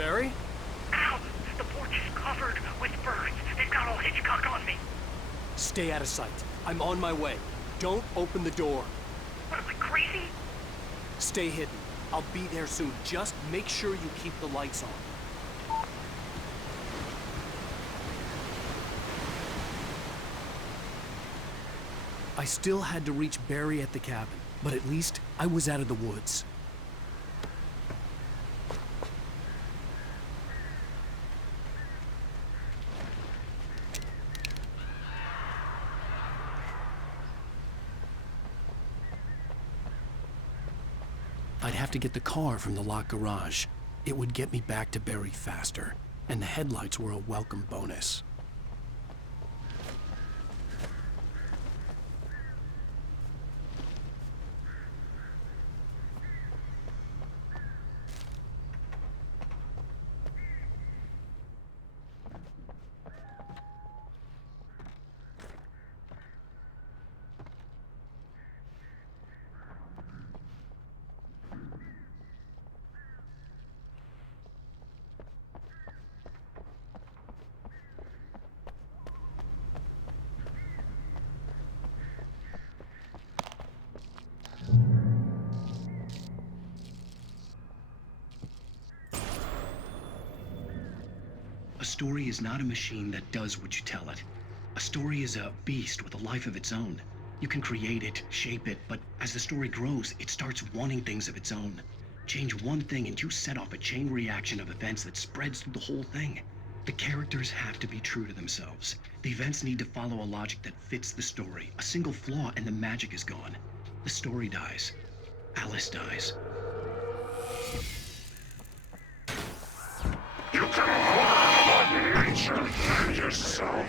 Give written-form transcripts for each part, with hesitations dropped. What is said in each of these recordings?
Barry? Ow! The porch is covered with birds. They've got all Hitchcock on me. Stay out of sight. I'm on my way. Don't open the door. What am I, crazy? Stay hidden. I'll be there soon. Just make sure you keep the lights on. I still had to reach Barry at the cabin, but at least I was out of the woods. I'd have to get the car from the locked garage. It would get me back to Barry faster, and the headlights were a welcome bonus. A story is not a machine that does what you tell it. A story is a beast with a life of its own. You can create it, shape it, but as the story grows, it starts wanting things of its own. Change one thing and you set off a chain reaction of events that spreads through the whole thing. The characters have to be true to themselves. The events need to follow a logic that fits the story. A single flaw and the magic is gone. The story dies. Alice dies. You can learn about nature and yourself.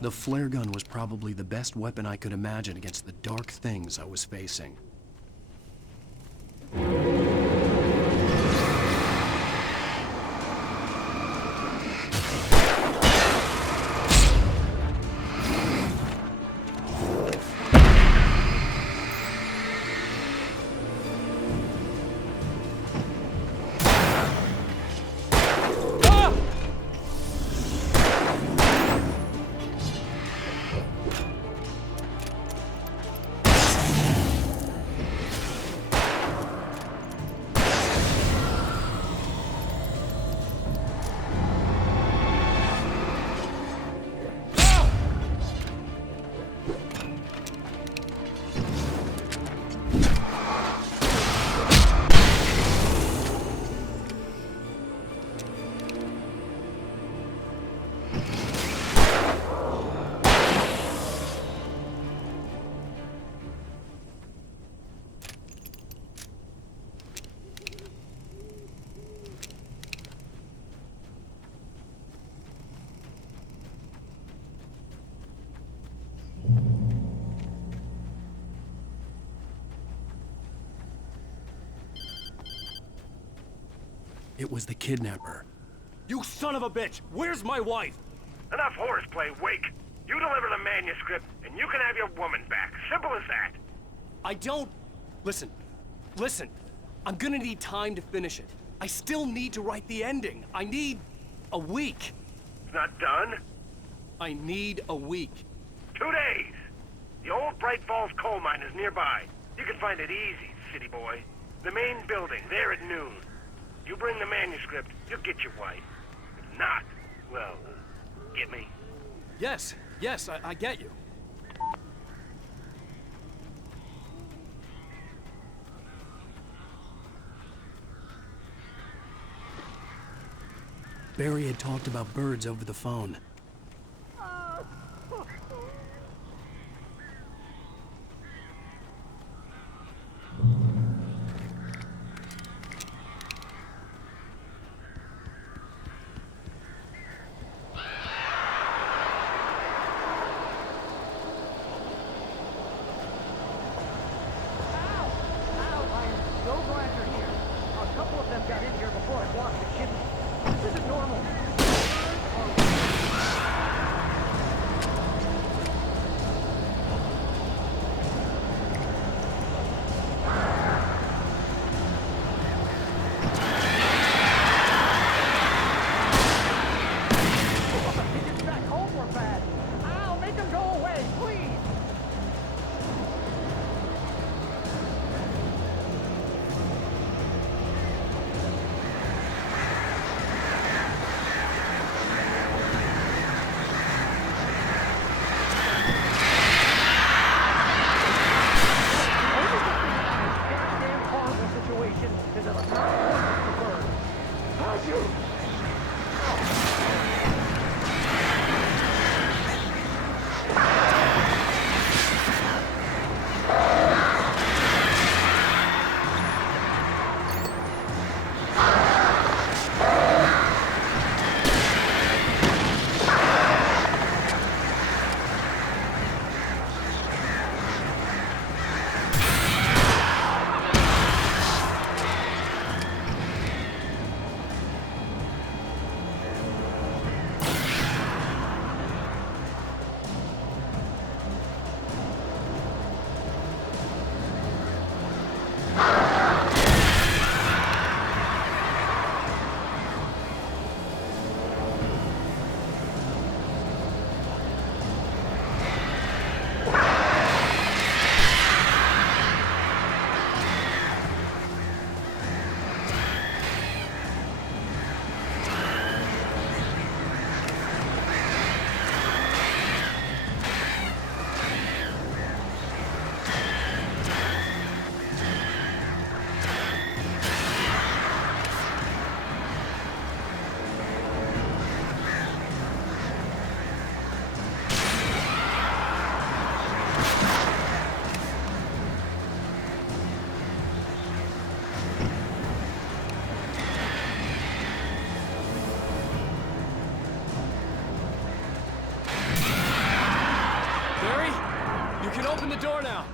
The flare gun was probably the best weapon I could imagine against the dark things I was facing. It was the kidnapper. You son of a bitch! Where's my wife? Enough horseplay, Wake. You deliver the manuscript, and you can have your woman back. Simple as that. I don't... Listen. I'm gonna need time to finish it. I still need to write the ending. I need a week. It's not done. I need a week. 2 days. The old Bright Falls coal mine is nearby. You can find it easy, city boy. The main building, there at noon. You bring the manuscript, you'll get your wife. If not, well, get me? Yes, I get you. Barry had talked about birds over the phone. Open the door now.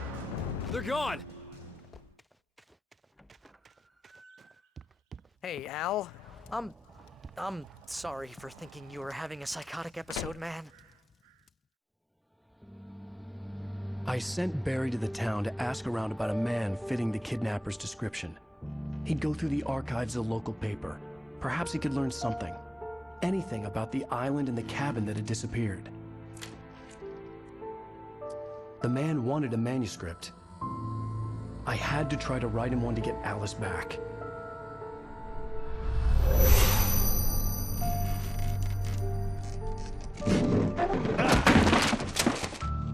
They're gone. Hey, Al. I'm sorry for thinking you were having a psychotic episode, man. I sent Barry to the town to ask around about a man fitting the kidnapper's description. He'd go through the archives of the local paper. Perhaps he could learn something. Anything about the island and the cabin that had disappeared. The man wanted a manuscript. I had to try to write him one to get Alice back.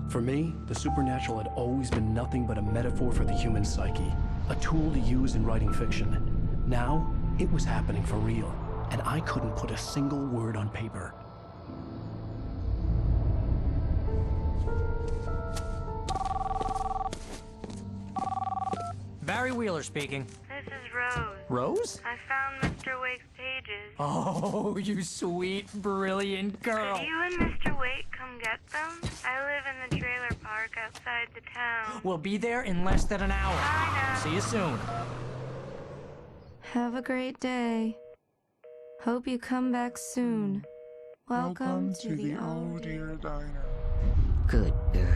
For me, the supernatural had always been nothing but a metaphor for the human psyche, a tool to use in writing fiction. Now, it was happening for real, and I couldn't put a single word on paper. Barry Wheeler speaking. This is Rose. Rose? I found Mr. Wake's pages. Oh, you sweet, brilliant girl. Could you and Mr. Wake come get them? I live in the trailer park outside the town. We'll be there in less than an hour. Bye now. See you soon. Have a great day. Hope you come back soon. Welcome to the Oh Dear Diner. Good girl.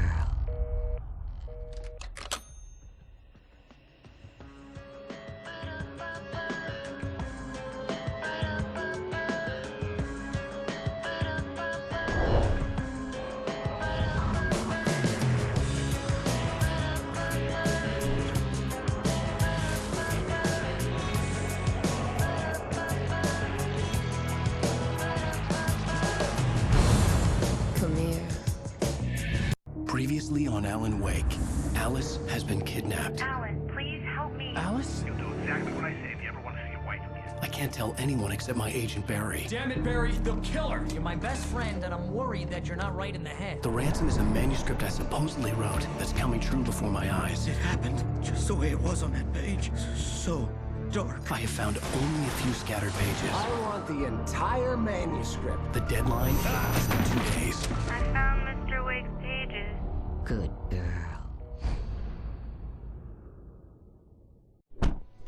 Come here. Previously on Alan Wake, Alice has been kidnapped. Alan, please help me. Alice? You'll do exactly what I say if you ever want to see your wife again. I can't tell anyone except my agent Barry. Damn it, Barry, they'll kill her! You're my best friend, and I'm worried that you're not right in the head. The ransom is a manuscript I supposedly wrote that's coming true before my eyes. It happened just the way it was on that page. So dark. I have found only a few scattered pages. I want the entire manuscript. The deadline is in 2 days. I found Mr. Wake's pages. Good girl.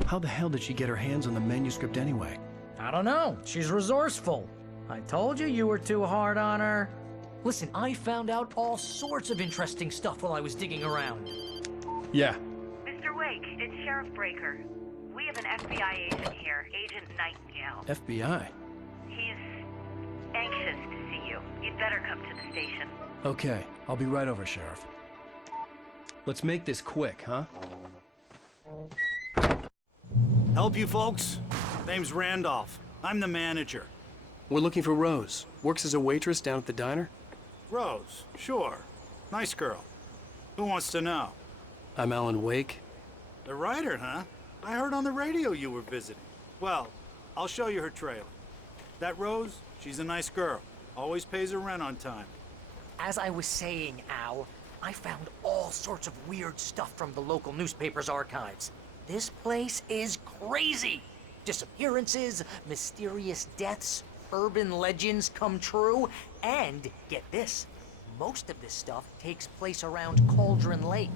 How the hell did she get her hands on the manuscript anyway? I don't know. She's resourceful. I told you were too hard on her. Listen, I found out all sorts of interesting stuff while I was digging around. Yeah. Mr. Wake, it's Sheriff Breaker. We have an FBI agent here, Agent Nightingale. FBI? He's anxious to see you. You'd better come to the station. Okay, I'll be right over, Sheriff. Let's make this quick, huh? Help you folks? Name's Randolph. I'm the manager. We're looking for Rose. Works as a waitress down at the diner. Rose, sure. Nice girl. Who wants to know? I'm Alan Wake. The writer, huh? I heard on the radio you were visiting. Well, I'll show you her trailer. That Rose, she's a nice girl. Always pays her rent on time. As I was saying, Al, I found all sorts of weird stuff from the local newspaper's archives. This place is crazy. Disappearances, mysterious deaths, urban legends come true, and get this, most of this stuff takes place around Cauldron Lake.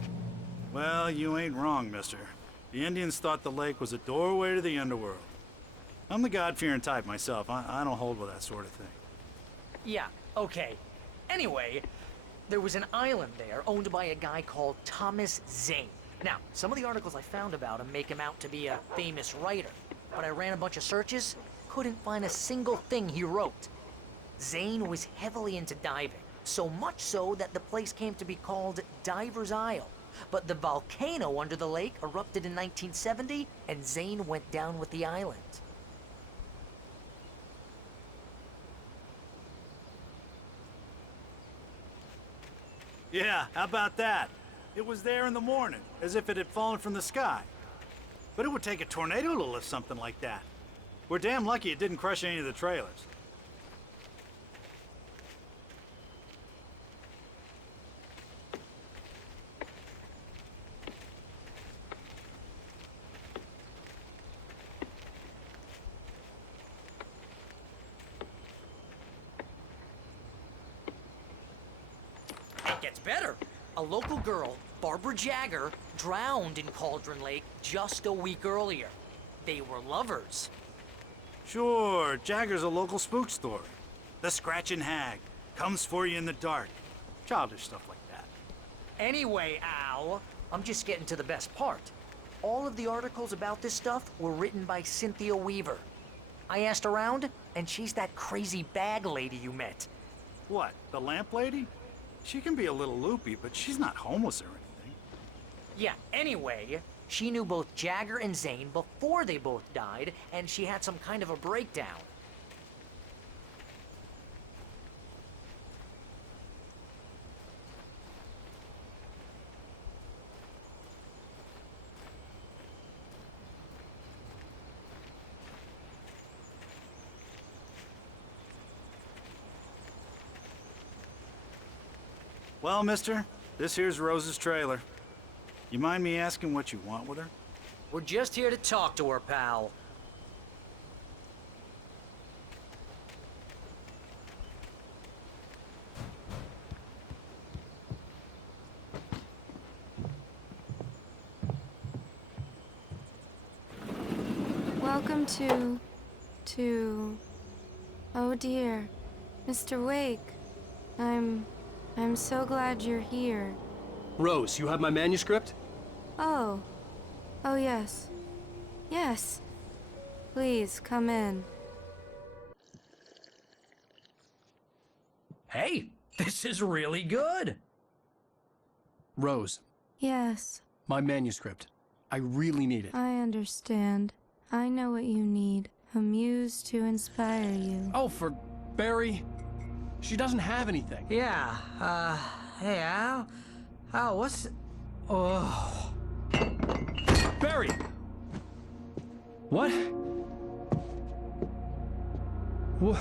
Well, you ain't wrong, mister. The Indians thought the lake was a doorway to the underworld. I'm the God-fearing type myself. I don't hold with that sort of thing. Yeah, okay. Anyway, there was an island there owned by a guy called Thomas Zane. Now, some of the articles I found about him make him out to be a famous writer, but I ran a bunch of searches, couldn't find a single thing he wrote. Zane was heavily into diving, so much so that the place came to be called Diver's Isle. But the volcano under the lake erupted in 1970, and Zane went down with the island. Yeah, how about that? It was there in the morning, as if it had fallen from the sky. But it would take a tornado to lift something like that. We're damn lucky it didn't crush any of the trailers. It gets better. A local girl, Barbara Jagger, drowned in Cauldron Lake just a week earlier. They were lovers. Sure, Jagger's a local spook story. The Scratching Hag comes for you in the dark. Childish stuff like that. Anyway, Al, I'm just getting to the best part. All of the articles about this stuff were written by Cynthia Weaver. I asked around, and she's that crazy bag lady you met. What, the lamp lady? She can be a little loopy, but she's not homeless or anything. Yeah, anyway, she knew both Jagger and Zane before they both died, and she had some kind of a breakdown. Well, mister, this here's Rose's trailer. You mind me asking what you want with her? We're just here to talk to her, pal. Welcome to Oh dear. Mr. Wake. I'm so glad you're here. Rose, you have my manuscript? Oh. Oh yes. Yes. Please, come in. Hey, this is really good. Rose, Yes, my manuscript. I really need it. I understand. I know what you need. A muse to inspire you. Oh, for Barry. She doesn't have anything. Yeah, hey, Al? Al, what's... Oh... Barry! What? What?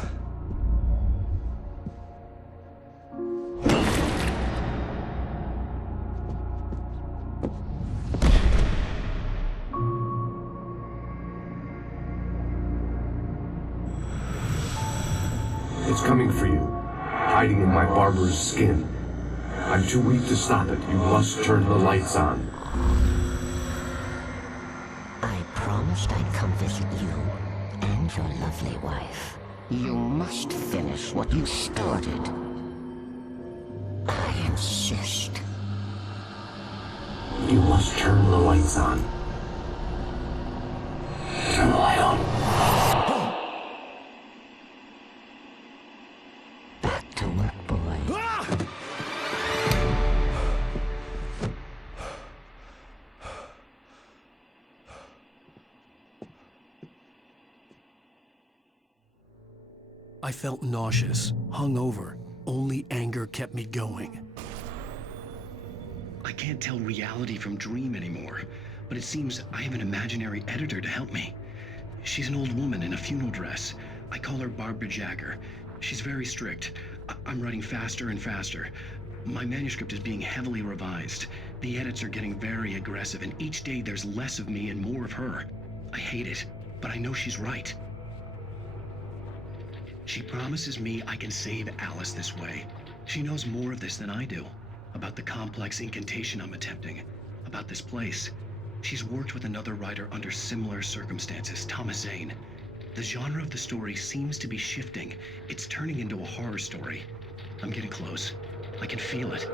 It's coming for you, hiding in my barber's skin. I'm too weak to stop it. You must turn the lights on. I promised I'd come visit you and your lovely wife. You must finish what you started. I insist. You must turn the lights on. Turn the light on. Back to work, boy. I felt nauseous, hungover. Only anger kept me going. I can't tell reality from dream anymore, but it seems I have an imaginary editor to help me. She's an old woman in a funeral dress. I call her Barbara Jagger. She's very strict. I'm writing faster and faster. My manuscript is being heavily revised. The edits are getting very aggressive, and each day there's less of me and more of her. I hate it, but I know she's right. She promises me I can save Alice this way. She knows more of this than I do. About the complex incantation I'm attempting. About this place. She's worked with another writer under similar circumstances, Thomas Zane. The genre of the story seems to be shifting. It's turning into a horror story. I'm getting close. I can feel it.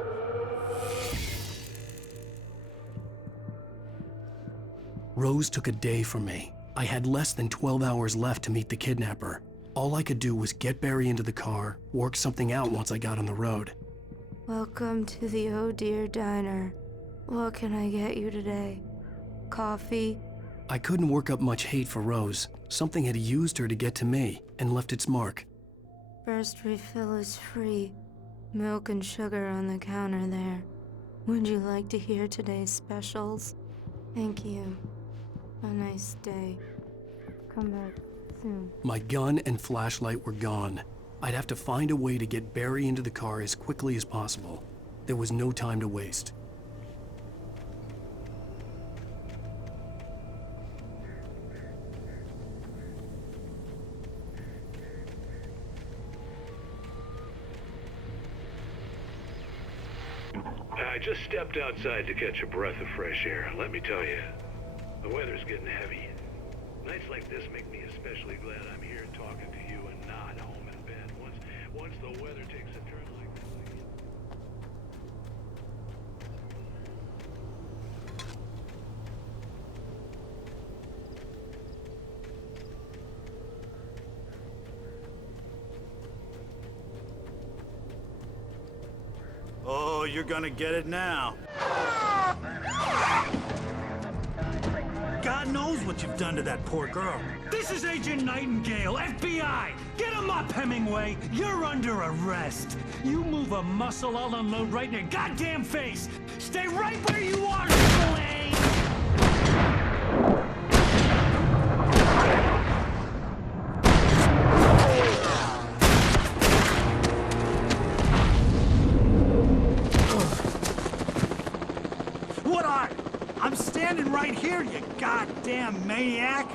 Rose took a day from me. I had less than 12 hours left to meet the kidnapper. All I could do was get Barry into the car, work something out once I got on the road. Welcome to the Oh Dear Diner. What can I get you today? Coffee? I couldn't work up much hate for Rose. Something had used her to get to me and left its mark. First refill is free. Milk and sugar on the counter there. Would you like to hear today's specials? Thank you. A nice day. Come back soon. My gun and flashlight were gone. I'd have to find a way to get Barry into the car as quickly as possible. There was no time to waste. I just stepped outside to catch a breath of fresh air. Let me tell you, the weather's getting heavy. Nights like this make me especially glad I'm here talking to you and not home in bed. Once the weather takes a turn like this. Oh, you're gonna get it now. God knows what you've done to that poor girl. This is Agent Nightingale, FBI! Get him up, Hemingway! You're under arrest! You move a muscle, I'll unload right in your goddamn face! Stay right where you are, Triple A! What are? I'm standing right here, you goddamn maniac!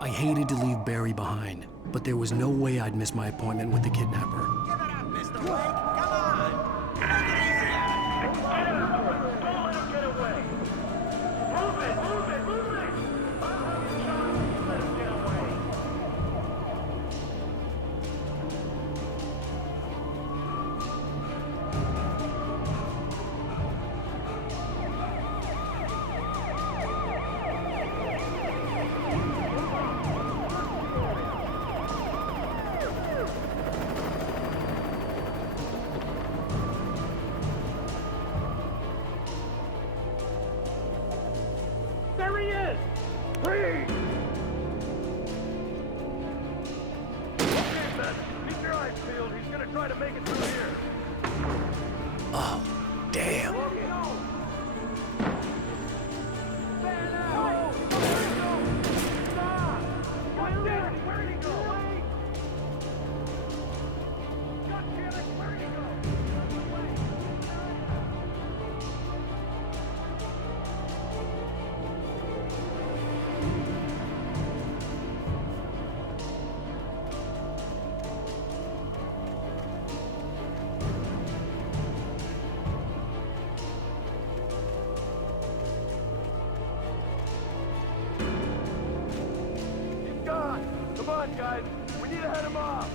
I hated to leave Barry behind, but there was no way I'd miss my appointment with the kidnapper. Give it up, Mr. Wake. Come on. Take it easy. Don't let him get away. Move it, move it, move it. Freeze! Okay, Ben. Keep your eyes peeled. He's gonna try to make it through here. Oh, damn. Come on, guys. We need to head him off.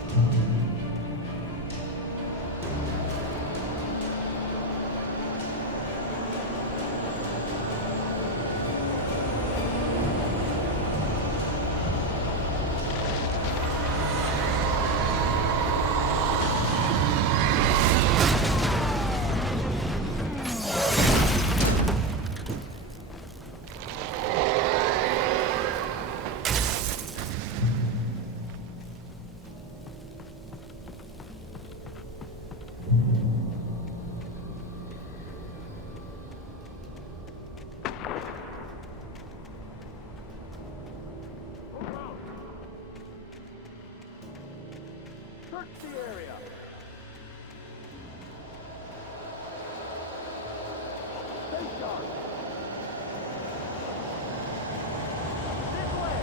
Search the area. Stay sharp. This way.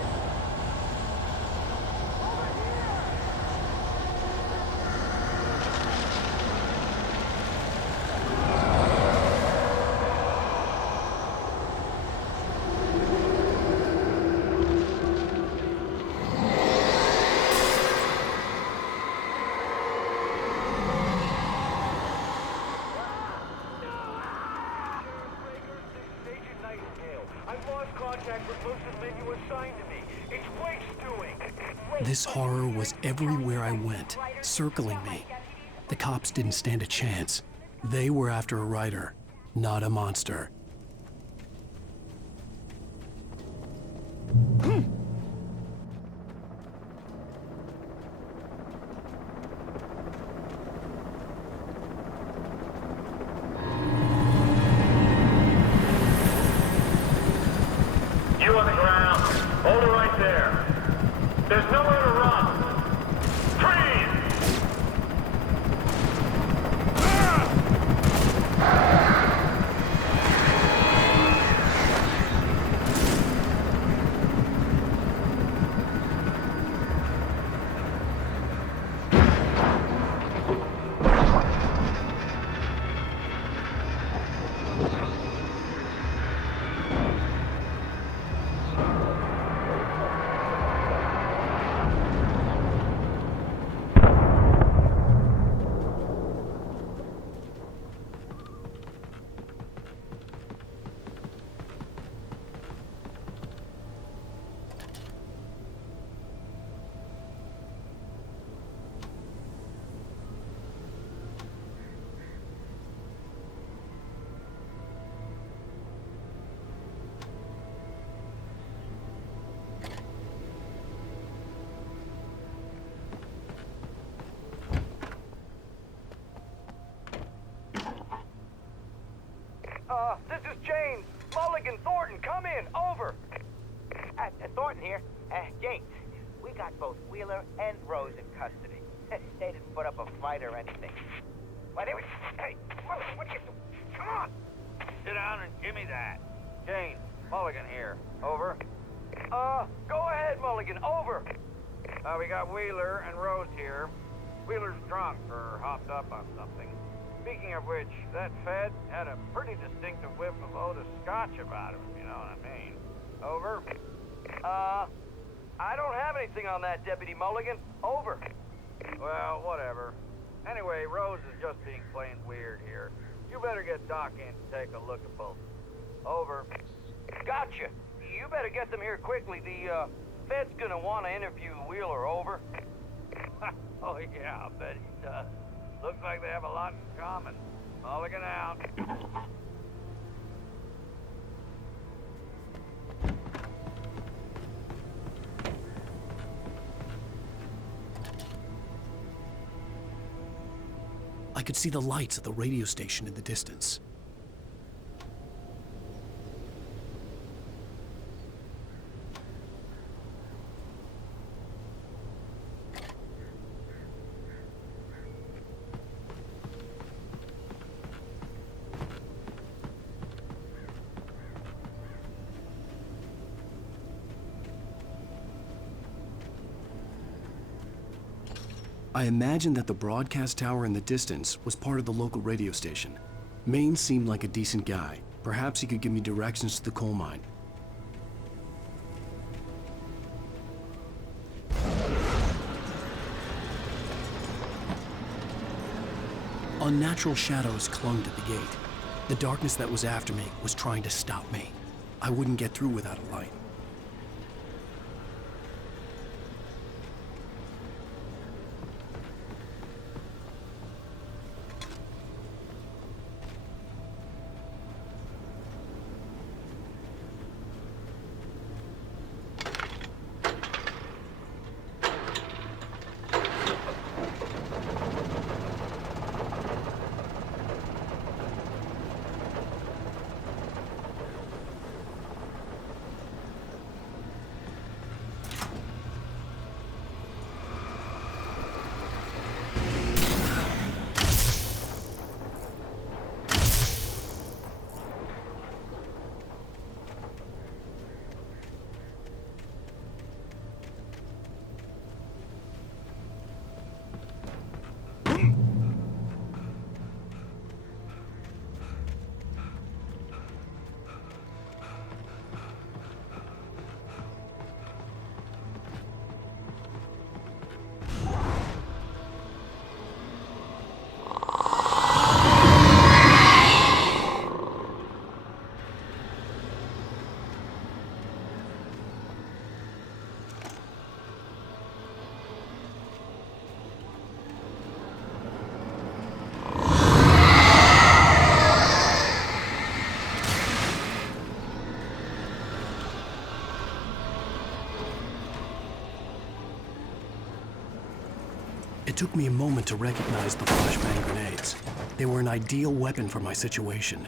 Over here. I've lost contact with most of the men you assigned to me. It's waste doing. This horror was everywhere I went, circling me. The cops didn't stand a chance. They were after a writer, not a monster. You on the ground. Hold it right there. There's nowhere to run. Freeze! This is James. Mulligan, Thornton, come in. Over. Thornton here. James, we got both Wheeler and Rose in custody. They didn't put up a fight or anything. Why, they were... Hey, what you... Come on! Sit down and give me that. James, Mulligan here. Over. Go ahead, Mulligan. Over. We got Wheeler and Rose here. Wheeler's drunk or hopped up on something. Speaking of which, that Fed had a pretty distinctive whiff of Otis Scotch about him, if you know what I mean. Over. I don't have anything on that, Deputy Mulligan. Over. Well, whatever. Anyway, Rose is just being plain weird here. You better get Doc in to take a look at both. Over. Gotcha. You better get them here quickly. The, Fed's gonna want to interview Wheeler. Over. Oh, yeah, I'll bet he does. Looks like they have a lot in common. Mulligan out. could see the lights of the radio station in the distance. I imagined that the broadcast tower in the distance was part of the local radio station. Maine seemed like a decent guy. Perhaps he could give me directions to the coal mine. Unnatural shadows clung to the gate. The darkness that was after me was trying to stop me. I wouldn't get through without a light. It took me a moment to recognize the flashbang grenades. They were an ideal weapon for my situation.